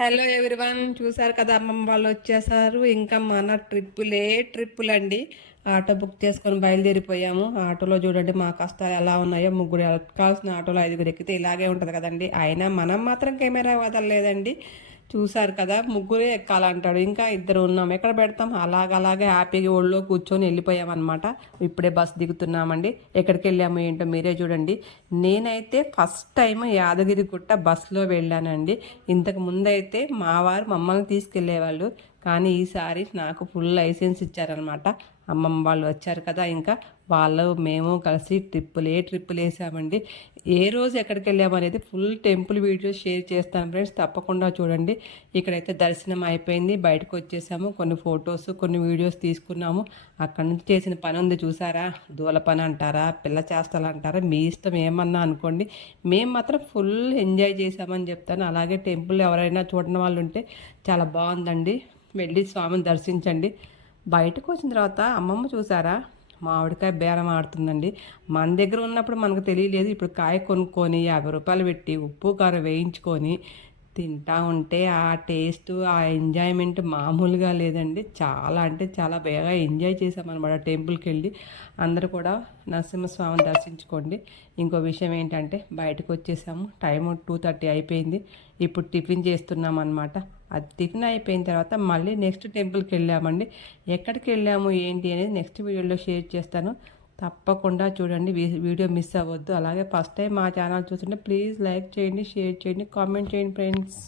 Hello everyone, చూసారు కదా అమ్మమ్మ వాళ్ళు వచ్చేసారు. ఇంకా మన ట్రిప్పులండి. ఆటో బుక్ చేసుకొని బయలుదేరిపోయాము. ఆటోలో చూడండి మా కష్టాలు ఎలా ఉన్నాయో. ముగ్గురు ఎక్కాల్సిన ఆటోలో ఐదుగురు ఎక్కితే ఇలాగే ఉంటుంది కదండి. అయినా మనం మాత్రం కెమెరా వదలలేదండి. చూసారు కదా, ముగ్గురే ఎక్కాలంటాడు, ఇంకా ఇద్దరు ఉన్నాం, ఎక్కడ పెడతాం. అలాగే హ్యాపీగా ఒళ్ళో కూర్చొని వెళ్ళిపోయామన్నమాట. ఇప్పుడే బస్ దిగుతున్నామండి. ఎక్కడికి వెళ్ళాము ఏంటో మీరే చూడండి. నేనైతే ఫస్ట్ టైం యాదగిరిగుట్ట బస్సులో వెళ్ళానండి. ఇంతకు ముందైతే మా వారు మమ్మల్ని తీసుకెళ్లేవాళ్ళు, కానీ ఈసారి నాకు ఫుల్ లైసెన్స్ ఇచ్చారనమాట. అమ్మమ్మ వాళ్ళు వచ్చారు కదా, ఇంకా మేము కలిసి ట్రిప్పులు వేసామండి. ఏ రోజు ఎక్కడికి వెళ్ళాము అనేది ఫుల్ టెంపుల్ వీడియో షేర్ చేస్తాను ఫ్రెండ్స్, తప్పకుండా చూడండి. ఇక్కడైతే దర్శనం అయిపోయింది, బయటకు వచ్చేసాము. కొన్ని ఫొటోస్ కొన్ని వీడియోస్ తీసుకున్నాము. అక్కడ నుంచి చేసిన పని ఉంది చూసారా, దూల పని అంటారా, పిల్ల చేష్టలు అంటారా, మీ ఇష్టం ఏమన్నా అనుకోండి. మేము మాత్రం ఫుల్ ఎంజాయ్ చేసామని చెప్తాను. అలాగే టెంపుల్ ఎవరైనా చూడని వాళ్ళు ఉంటే చాలా బాగుందండి, వెళ్ళి స్వామిని దర్శించండి. బయటకు వచ్చిన తర్వాత అమ్మమ్మ చూసారా, మామిడికాయ బేరం ఆడుతుందండి. మన దగ్గర ఉన్నప్పుడు మనకు తెలియలేదు, ఇప్పుడు కాయ కొనుక్కొని 50 రూపాయలు పెట్టి ఉప్పు కారం వేయించుకొని తింటా ఉంటే ఆ టేస్ట్, ఆ ఎంజాయ్మెంట్ మామూలుగా లేదండి. చాలా అంటే చాలా బాగా ఎంజాయ్ చేసామన్నమాట టెంపుల్కి వెళ్ళి. అందరూ కూడా నరసింహస్వామిని దర్శించుకోండి. ఇంకో విషయం ఏంటంటే, బయటకు వచ్చేసాము, టైం 2:30 అయిపోయింది. ఇప్పుడు టిఫిన్ చేస్తున్నాం అనమాట. అది టిఫిన్ అయిపోయిన తర్వాత మళ్ళీ నెక్స్ట్ టెంపుల్కి వెళ్ళామండి. ఎక్కడికి వెళ్ళాము ఏంటి అనేది నెక్స్ట్ వీడియోలో షేర్ చేస్తాను, తప్పకుండా చూడండి. వీడియో మిస్ అవ్వద్దు. అలాగే ఫస్ట్ టైం మా ఛానల్ చూస్తుంటే ప్లీజ్ లైక్ చేయండి, షేర్ చేయండి, కామెంట్ చేయండి ఫ్రెండ్స్.